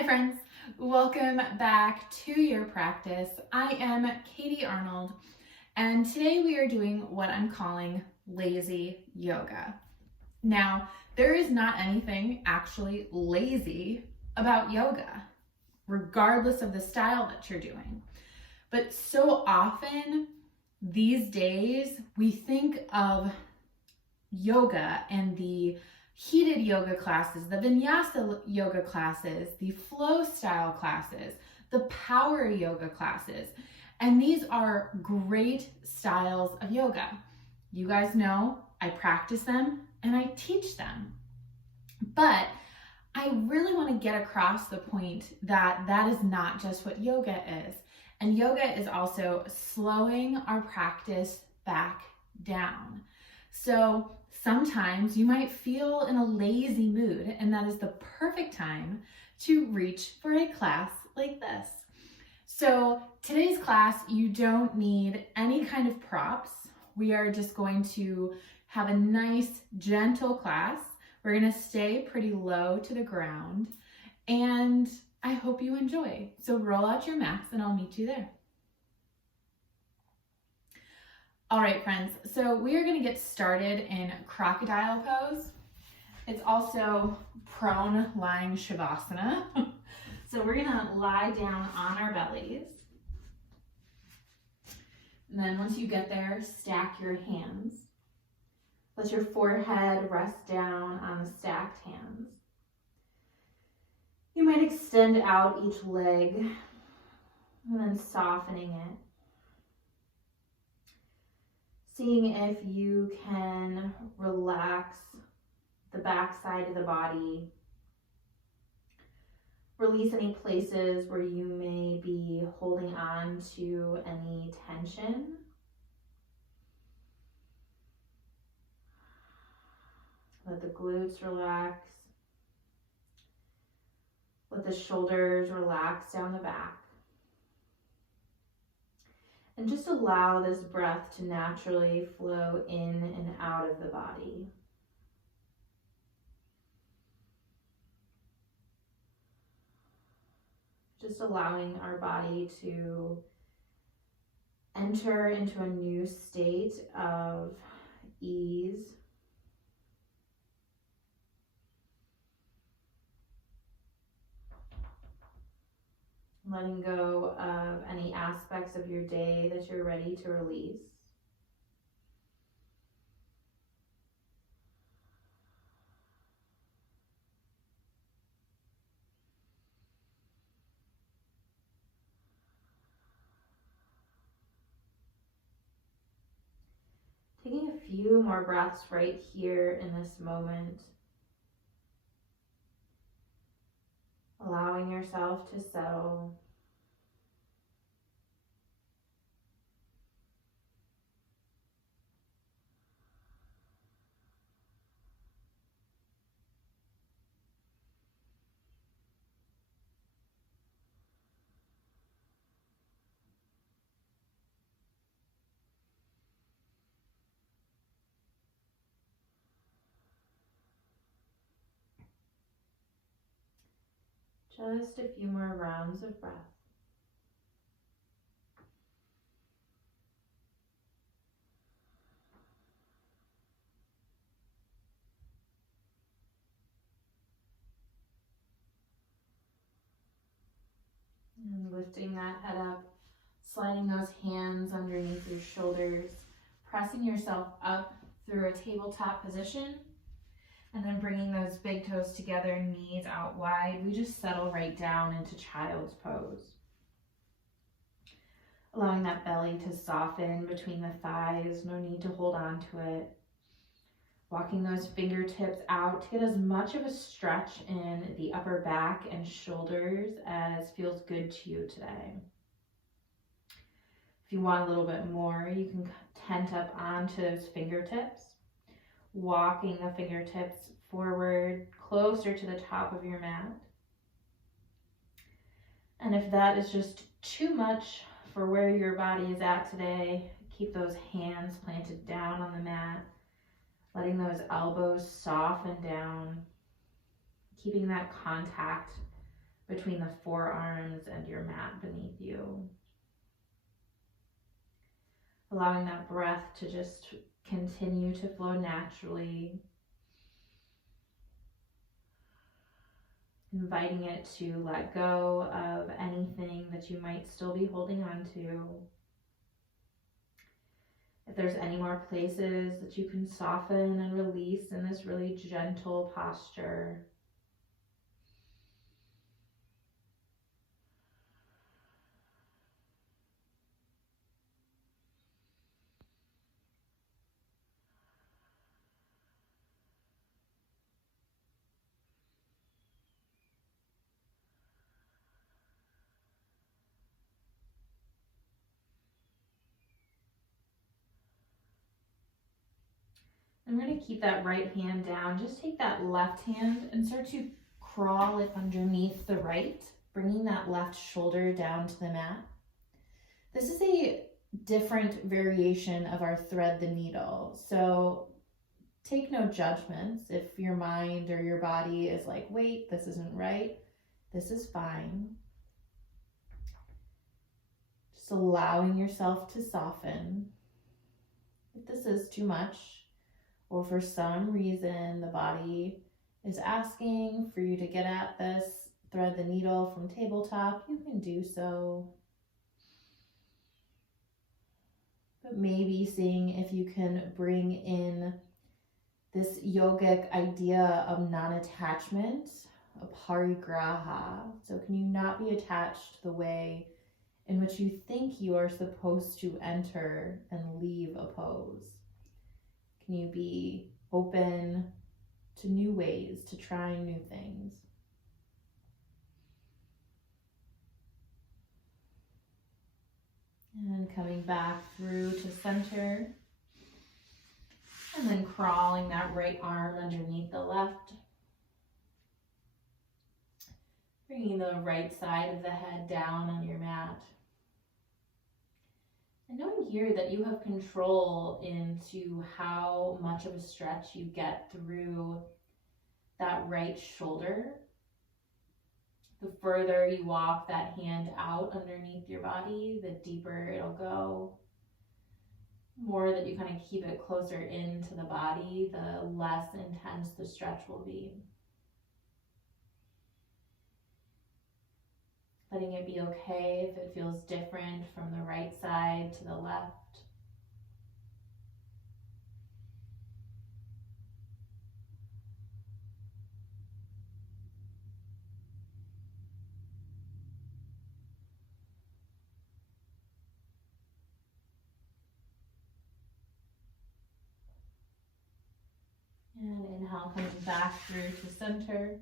Hi friends, welcome back to your practice. I am Katie Arnold, and today we are doing what I'm calling lazy yoga. Now, there is not anything actually lazy about yoga, regardless of the style that you're doing. But so often these days, we think of yoga and the heated yoga classes, the vinyasa yoga classes, the flow style classes, the power yoga classes. And these are great styles of yoga. You guys know I practice them and I teach them. But I really want to get across the point that that is not just what yoga is. And yoga is also slowing our practice back down. So sometimes you might feel in a lazy mood, and that is the perfect time to reach for a class like this. So today's class, you don't need any kind of props. We are just going to have a nice, gentle class. We're going to stay pretty low to the ground, and I hope you enjoy. So roll out your mats and I'll meet you there. All right, friends, so we are going to get started in crocodile pose. It's also prone lying shavasana. So we're going to lie down on our bellies. And then once you get there, stack your hands. Let your forehead rest down on the stacked hands. You might extend out each leg and then softening it. Seeing if you can relax the back side of the body. Release any places where you may be holding on to any tension. Let the glutes relax. Let the shoulders relax down the back. And just allow this breath to naturally flow in and out of the body. Just allowing our body to enter into a new state of ease. Letting go of any aspects of your day that you're ready to release. Taking a few more breaths right here in this moment. Allowing yourself to settle. Just a few more rounds of breath. And lifting that head up, sliding those hands underneath your shoulders, pressing yourself up through a tabletop position, and then bringing those big toes together, knees out wide. We just settle right down into child's pose. Allowing that belly to soften between the thighs, no need to hold on to it. Walking those fingertips out to get as much of a stretch in the upper back and shoulders as feels good to you today. If you want a little bit more, you can tent up onto those fingertips, walking the fingertips forward closer to the top of your mat. And if that is just too much for where your body is at today, keep those hands planted down on the mat. Letting those elbows soften down, keeping that contact between the forearms and your mat beneath you. Allowing that breath to just continue to flow naturally. Inviting it to let go of anything that you might still be holding on to. If there's any more places that you can soften and release in this really gentle posture. I'm going to keep that right hand down. Just take that left hand and start to crawl it underneath the right, bringing that left shoulder down to the mat. This is a different variation of our thread the needle. So take no judgments if your mind or your body is like, wait, this isn't right. This is fine. Just allowing yourself to soften. If this is too much, or for some reason the body is asking for you to get at this thread the needle from tabletop, you can do so. But maybe seeing if you can bring in this yogic idea of non-attachment, a parigraha. So can you not be attached to the way in which you think you are supposed to enter and leave a pose? Can you be open to new ways, to trying new things? And coming back through to center. And then crawling that right arm underneath the left. Bringing the right side of the head down on your mat. And knowing here that you have control into how much of a stretch you get through that right shoulder. The further you walk that hand out underneath your body, the deeper it'll go. More that you kind of keep it closer into the body, the less intense the stretch will be. Letting it be okay if it feels different from the right side to the left. And inhale, coming back through to center.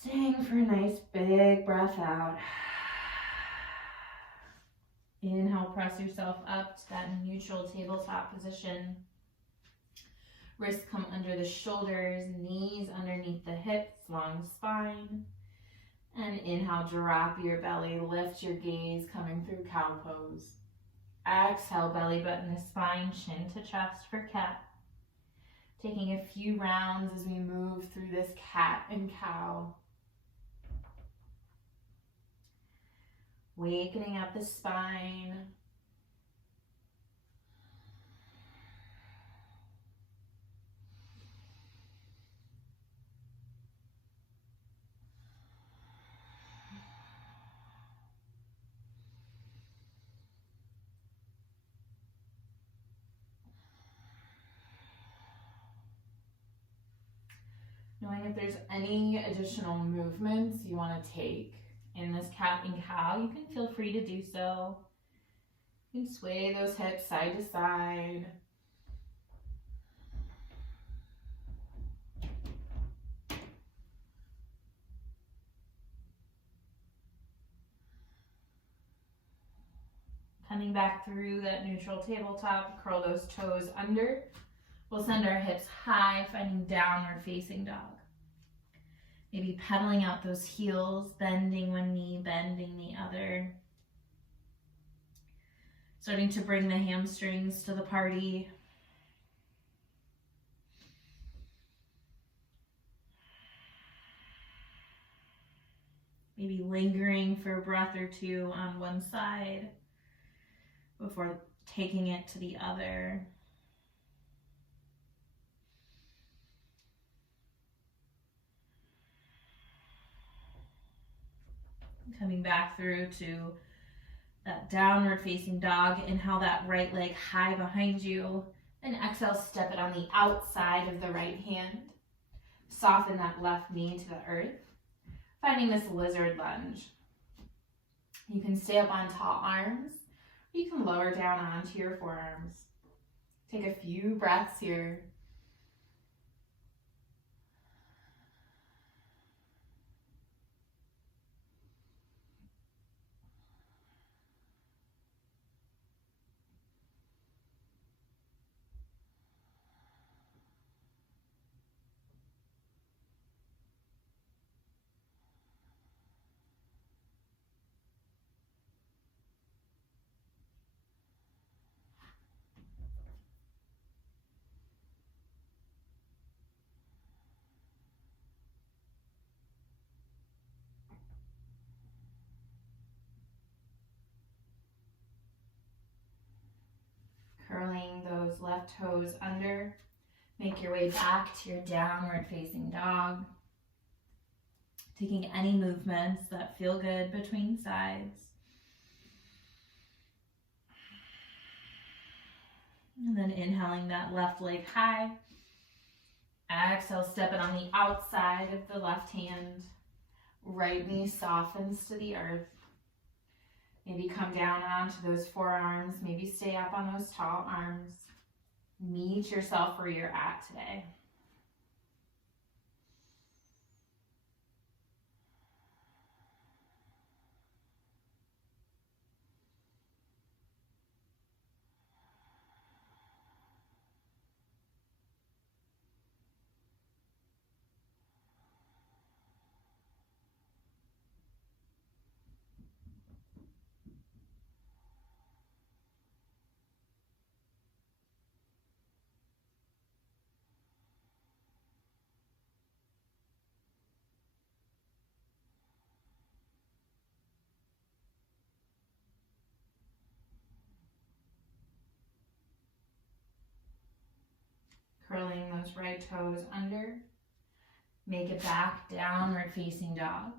Staying for a nice big breath out. Inhale, press yourself up to that neutral tabletop position. Wrists come under the shoulders, knees underneath the hips, long spine. And inhale, drop your belly, lift your gaze, coming through cow pose. Exhale, belly button to spine, chin to chest for cat. Taking a few rounds as we move through this cat and cow. Wakening up the spine. Knowing if there's any additional movements you want to take in this cat and cow, you can feel free to do so. You can sway those hips side to side. Coming back through that neutral tabletop, curl those toes under. We'll send our hips high, finding downward facing dog. Maybe pedaling out those heels, bending one knee, bending the other. Starting to bring the hamstrings to the party. Maybe lingering for a breath or two on one side before taking it to the other. Coming back through to that downward facing dog. Inhale that right leg high behind you. And exhale, step it on the outside of the right hand. Soften that left knee to the earth. Finding this lizard lunge. You can stay up on tall arms, or you can lower down onto your forearms. Take a few breaths here. Curling those left toes under. Make your way back to your downward facing dog. Taking any movements that feel good between sides. And then inhaling that left leg high. Exhale, step it on the outside of the left hand. Right knee softens to the earth. Maybe come down onto those forearms. Maybe stay up on those tall arms. Meet yourself where you're at today. Curling those right toes under. Make it back, downward facing dog.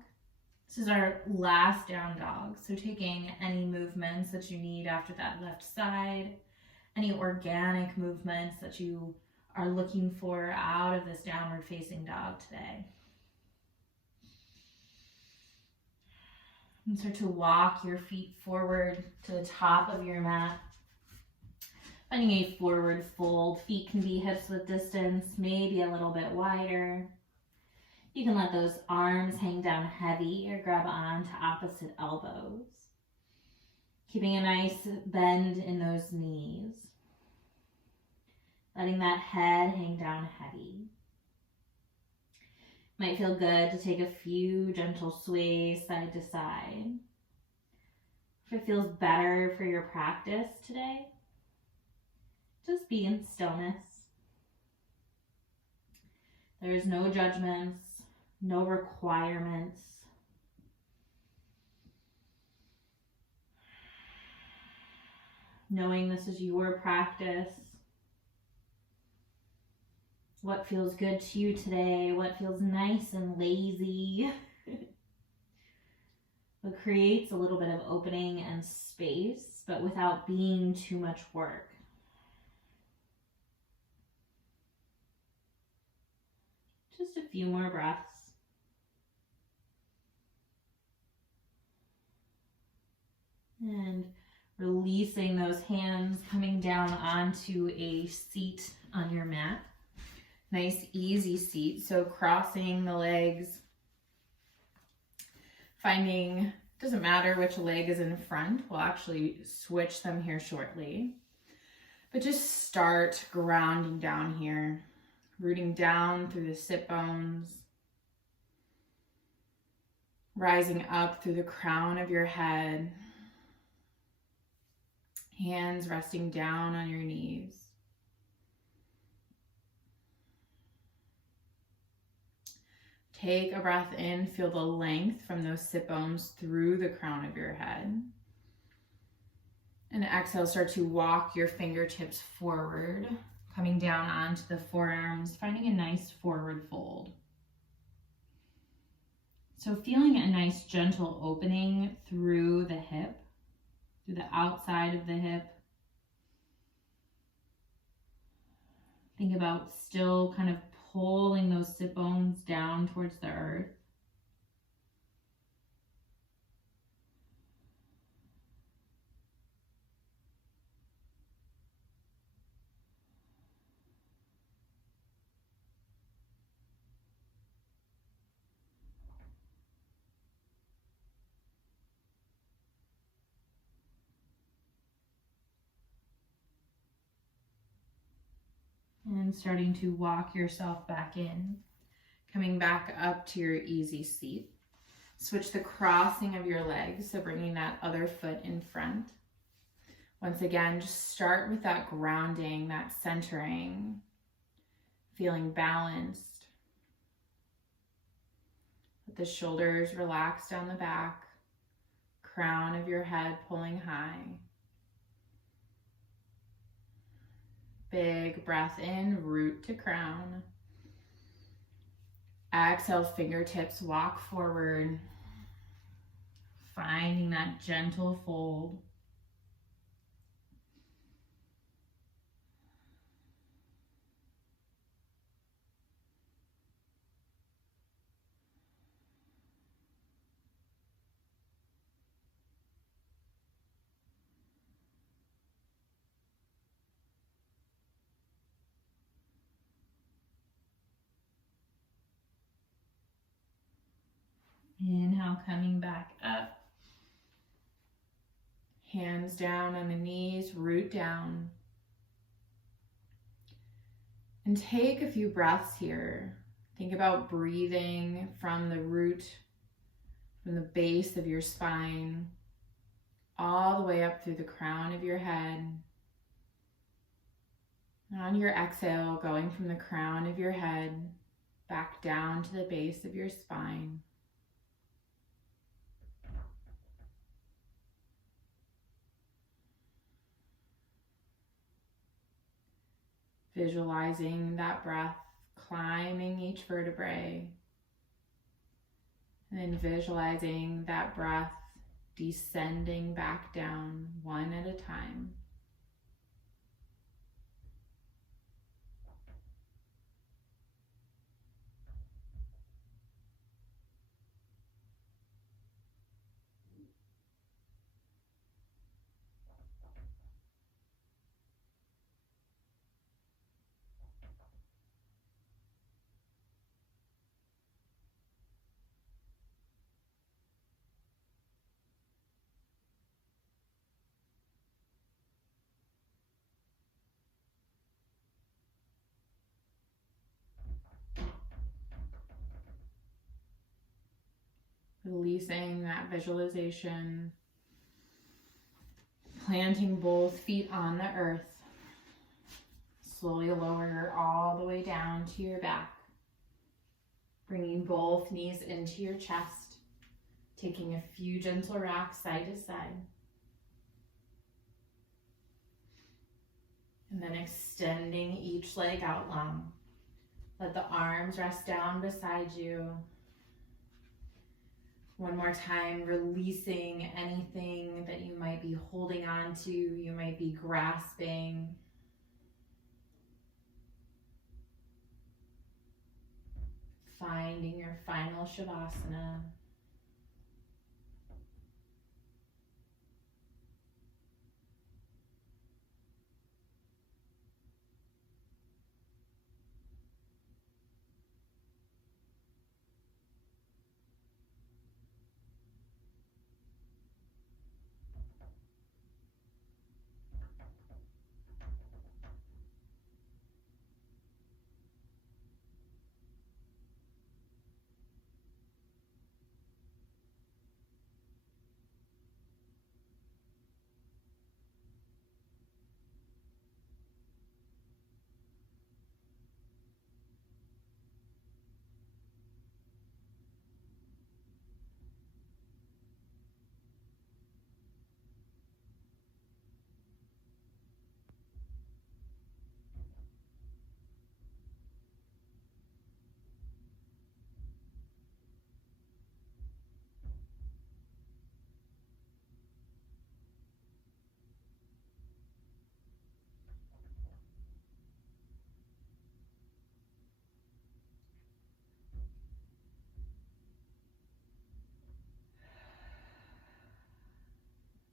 This is our last down dog. So taking any movements that you need after that left side, any organic movements that you are looking for out of this downward facing dog today. And start to walk your feet forward to the top of your mat. Finding a forward fold. Feet can be hips width distance, maybe a little bit wider. You can let those arms hang down heavy or grab on to opposite elbows. Keeping a nice bend in those knees. Letting that head hang down heavy. Might feel good to take a few gentle sways side to side. If it feels better for your practice today, just be in stillness. There's no judgments, no requirements. Knowing this is your practice. What feels good to you today? What feels nice and lazy? What creates a little bit of opening and space, but without being too much work. Just a few more breaths. And releasing those hands, coming down onto a seat on your mat. Nice, easy seat. So crossing the legs. Finding, doesn't matter which leg is in front. We'll actually switch them here shortly. But just start grounding down here. Rooting down through the sit bones. Rising up through the crown of your head. Hands resting down on your knees. Take a breath in, feel the length from those sit bones through the crown of your head. And exhale, start to walk your fingertips forward, coming down onto the forearms, finding a nice forward fold. So feeling a nice gentle opening through the hip, through the outside of the hip. Think about still kind of pulling those sit bones down towards the earth. And starting to walk yourself back in, coming back up to your easy seat. Switch the crossing of your legs, so bringing that other foot in front. Once again, just start with that grounding, that centering, feeling balanced. Let the shoulders relax down the back, crown of your head pulling high. Big breath in, root to crown. Exhale, fingertips walk forward, finding that gentle fold. Inhale, coming back up. Hands down on the knees, root down. And take a few breaths here. Think about breathing from the root, from the base of your spine, all the way up through the crown of your head. And on your exhale, going from the crown of your head back down to the base of your spine. Visualizing that breath climbing each vertebrae, and then visualizing that breath descending back down one at a time. Releasing that visualization, planting both feet on the earth. Slowly lower all the way down to your back. Bringing both knees into your chest, taking a few gentle rocks side to side. And then extending each leg out long. Let the arms rest down beside you. One more time, releasing anything that you might be holding on to, you might be grasping. Finding your final Shavasana.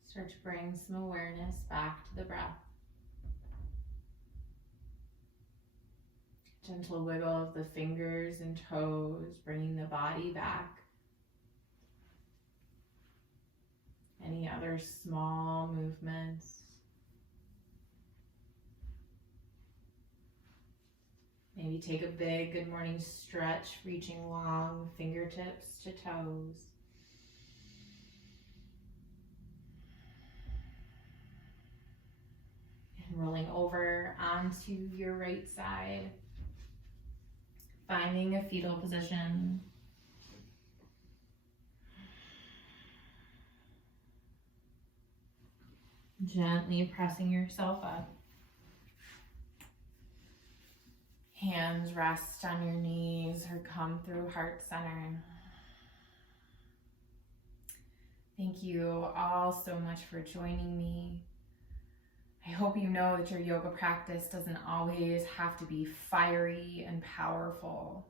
Start to bring some awareness back to the breath. Gentle wiggle of the fingers and toes, bringing the body back. Any other small movements? Maybe take a big good morning stretch, reaching long fingertips to toes. And rolling over onto your right side. Finding a fetal position. Gently pressing yourself up. Hands rest on your knees or come through heart center. Thank you all so much for joining me. I hope you know that your yoga practice doesn't always have to be fiery and powerful.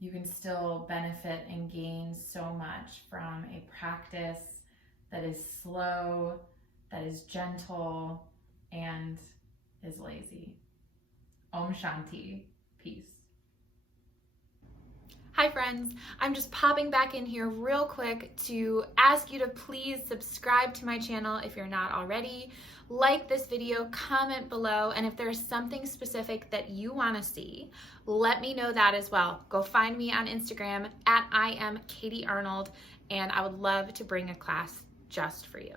You can still benefit and gain so much from a practice that is slow, that is gentle, and is lazy. Om Shanti. Peace. Hi friends, I'm just popping back in here real quick to ask you to please subscribe to my channel if you're not already. Like this video, comment below, and if there's something specific that you want to see, let me know that as well. Go find me on Instagram at I am Katie Arnold, and I would love to bring a class just for you.